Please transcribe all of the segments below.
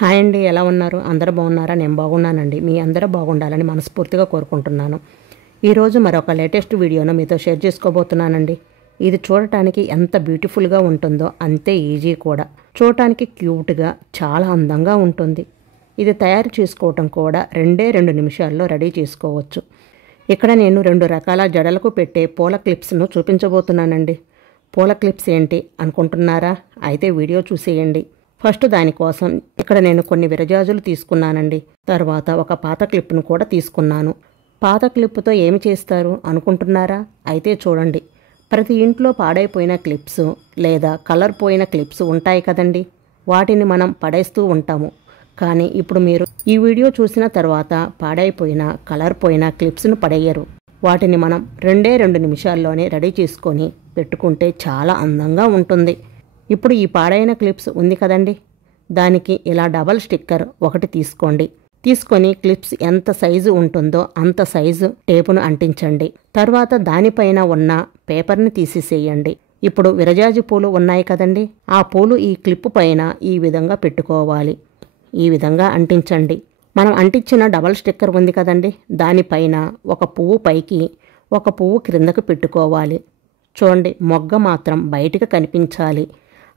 Hi అండి, ఎలా ఉన్నారు? అందరూ బాగున్నారా? నేను బాగున్నానండి. మీ అందరూ బాగుండాలని మనస్ఫూర్తిగా కోరుకుంటున్నాను. ఈరోజు మరొక లేటెస్ట్ వీడియోను మీతో షేర్ చేసుకోబోతున్నానండి. ఇది చూడటానికి ఎంత బ్యూటిఫుల్గా ఉంటుందో అంతే ఈజీ కూడా. చూడటానికి క్యూట్గా చాలా అందంగా ఉంటుంది. ఇది తయారు చేసుకోవటం కూడా 2 నిమిషాల్లో రెడీ చేసుకోవచ్చు. ఇక్కడ నేను 2 రకాల జడలకు పెట్టే పూల క్లిప్స్ను చూపించబోతున్నానండి. పూల క్లిప్స్ ఏంటి అనుకుంటున్నారా? అయితే వీడియో చూసేయండి. ఫస్ట్ దానికోసం ఇక్కడ నేను కొన్ని విరజాజులు తీసుకున్నానండి. తర్వాత ఒక పాత క్లిప్ను కూడా తీసుకున్నాను. పాత క్లిప్తో ఏమి చేస్తారు అనుకుంటున్నారా? అయితే చూడండి. ప్రతి ఇంట్లో పాడైపోయిన క్లిప్స్ లేదా కలర్ పోయిన క్లిప్స్ ఉంటాయి కదండి. వాటిని మనం పడేస్తూ ఉంటాము. కానీ ఇప్పుడు మీరు ఈ వీడియో చూసిన తర్వాత పాడైపోయిన కలర్ పోయిన క్లిప్స్ను పడేయరు. వాటిని మనం 2 నిమిషాల్లోనే రెడీ చేసుకొని పెట్టుకుంటే చాలా అందంగా ఉంటుంది. ఇప్పుడు ఈ పాడైన క్లిప్స్ ఉంది కదండి, దానికి ఇలా డబల్ స్టిక్కర్ ఒకటి తీసుకోండి. తీసుకొని క్లిప్స్ ఎంత సైజు ఉంటుందో అంత సైజు టేపును అంటించండి. తర్వాత దానిపైన ఉన్న పేపర్ని తీసేసేయండి. ఇప్పుడు విరజాజి పూలు ఉన్నాయి కదండి, ఆ పూలు ఈ క్లిప్ పైన ఈ విధంగా పెట్టుకోవాలి. ఈ విధంగా అంటించండి. మనం అంటించిన డబల్ స్టిక్కర్ ఉంది కదండి, దానిపైన ఒక పువ్వు పైకి ఒక పువ్వు క్రిందకు పెట్టుకోవాలి. చూడండి, మొగ్గ మాత్రం బయటికి కనిపించాలి.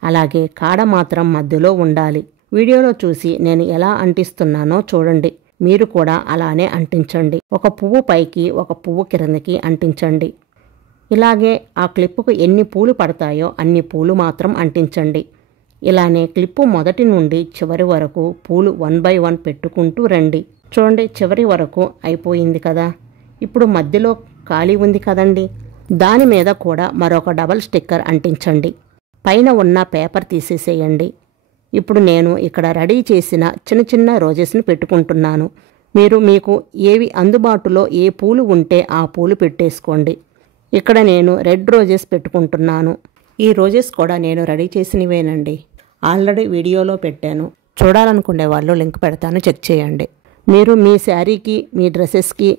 అలాగే కాడ మాత్రం మధ్యలో ఉండాలి. వీడియోలో చూసి నేను ఎలా అంటిస్తున్నానో చూడండి. మీరు కూడా అలానే అంటించండి. ఒక పువ్వు పైకి ఒక పువ్వు క్రిందకి అంటించండి. ఇలాగే ఆ క్లిప్పుకు ఎన్ని పూలు పడతాయో అన్ని పూలు మాత్రం అంటించండి. ఇలానే క్లిప్పు మొదటి నుండి చివరి వరకు పూలు 1 by 1 పెట్టుకుంటూ రండి. చూడండి, చివరి వరకు అయిపోయింది కదా. ఇప్పుడు మధ్యలో ఖాళీ ఉంది కదండి, దాని మీద కూడా మరొక డబల్ స్టిక్కర్ అంటించండి. పైన ఉన్న పేపర్ తీసేసేయండి. ఇప్పుడు నేను ఇక్కడ రెడీ చేసిన చిన్న రోజెస్ని పెట్టుకుంటున్నాను. మీకు ఏవి అందుబాటులో ఏ పూలు ఉంటే ఆ పూలు పెట్టేసుకోండి. ఇక్కడ నేను రెడ్ రోజెస్ పెట్టుకుంటున్నాను. ఈ రోజెస్ కూడా నేను రెడీ చేసినవేనండి. ఆల్రెడీ వీడియోలో పెట్టాను. చూడాలనుకునే వాళ్ళు లింక్ పెడతాను, చెక్ చేయండి. మీరు మీ శారీకి మీ డ్రెస్సెస్కి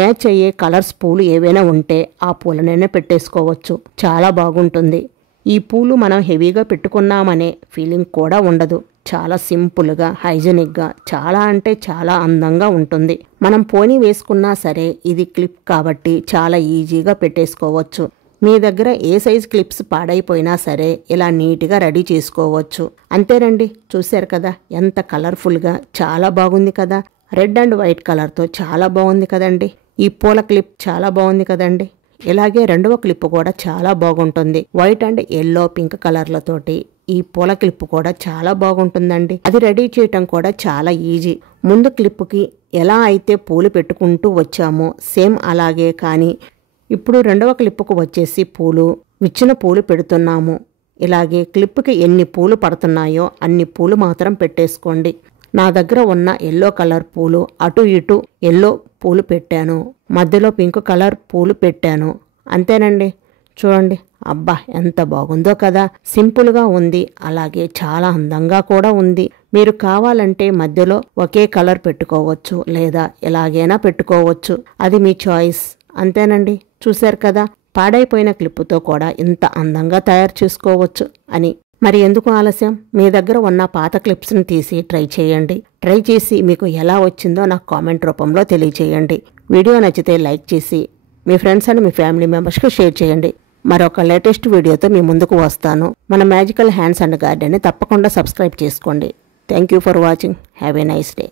మ్యాచ్ అయ్యే కలర్స్ పూలు ఏవైనా ఉంటే ఆ పూలనైనా పెట్టేసుకోవచ్చు. చాలా బాగుంటుంది. ఈ పూలు మనం హెవీగా పెట్టుకున్నామనే ఫీలింగ్ కూడా ఉండదు. చాలా సింపుల్గా హైజెనిక్గా చాలా అంటే చాలా అందంగా ఉంటుంది. మనం పోనీ వేసుకున్నా సరే ఇది క్లిప్ కాబట్టి చాలా ఈజీగా పెట్టేసుకోవచ్చు. మీ దగ్గర ఏ సైజ్ క్లిప్స్ పాడైపోయినా సరే ఇలా నీట్గా రెడీ చేసుకోవచ్చు. అంతేనండి, చూశారు కదా ఎంత కలర్ఫుల్గా చాలా బాగుంది కదా. రెడ్ అండ్ వైట్ కలర్తో చాలా బాగుంది కదండి. ఈ పూల క్లిప్ చాలా బాగుంది కదండి. ఇలాగే రెండవ క్లిప్ కూడా చాలా బాగుంటుంది. వైట్ అండ్ ఎల్లో పింక్ కలర్లతోటి ఈ పూల క్లిప్ కూడా చాలా బాగుంటుందండి. అది రెడీ చేయటం కూడా చాలా ఈజీ. ముందు క్లిప్కి ఎలా అయితే పూలు పెట్టుకుంటూ వచ్చామో సేమ్ అలాగే, కానీ ఇప్పుడు రెండవ క్లిప్కు వచ్చేసి విచ్చిన పూలు పెడుతున్నాము. ఇలాగే క్లిప్కి ఎన్ని పూలు పడుతున్నాయో అన్ని పూలు మాత్రం పెట్టేసుకోండి. నా దగ్గర ఉన్న ఎల్లో కలర్ పూలు అటు ఇటు ఎల్లో పూలు పెట్టాను, మధ్యలో పింక్ కలర్ పూలు పెట్టాను. అంతేనండి. చూడండి, అబ్బా ఎంత బాగుందో కదా. సింపుల్గా ఉంది, అలాగే చాలా అందంగా కూడా ఉంది. మీరు కావాలంటే మధ్యలో ఒకే కలర్ పెట్టుకోవచ్చు, లేదా ఎలాగైనా పెట్టుకోవచ్చు. అది మీ చాయిస్. అంతేనండి, చూశారు కదా. పాడైపోయిన క్లిప్పుతో కూడా ఇంత అందంగా తయారు చేసుకోవచ్చు అని. మరి ఎందుకు ఆలస్యం? మీ దగ్గర ఉన్న పాత క్లిప్స్ని తీసి ట్రై చేయండి. ట్రై చేసి మీకు ఎలా వచ్చిందో నాకు కామెంట్ రూపంలో తెలియచేయండి. వీడియో నచ్చితే లైక్ చేసి మీ ఫ్రెండ్స్ అండ్ మీ ఫ్యామిలీ మెంబర్స్కి షేర్ చేయండి. మరొక లేటెస్ట్ వీడియోతో మీ ముందుకు వస్తాను. మన మ్యాజికల్ హ్యాండ్స్ అండ్ గార్డెన్ని తప్పకుండా సబ్స్క్రైబ్ చేసుకోండి. Thank you for watching. Have a nice day.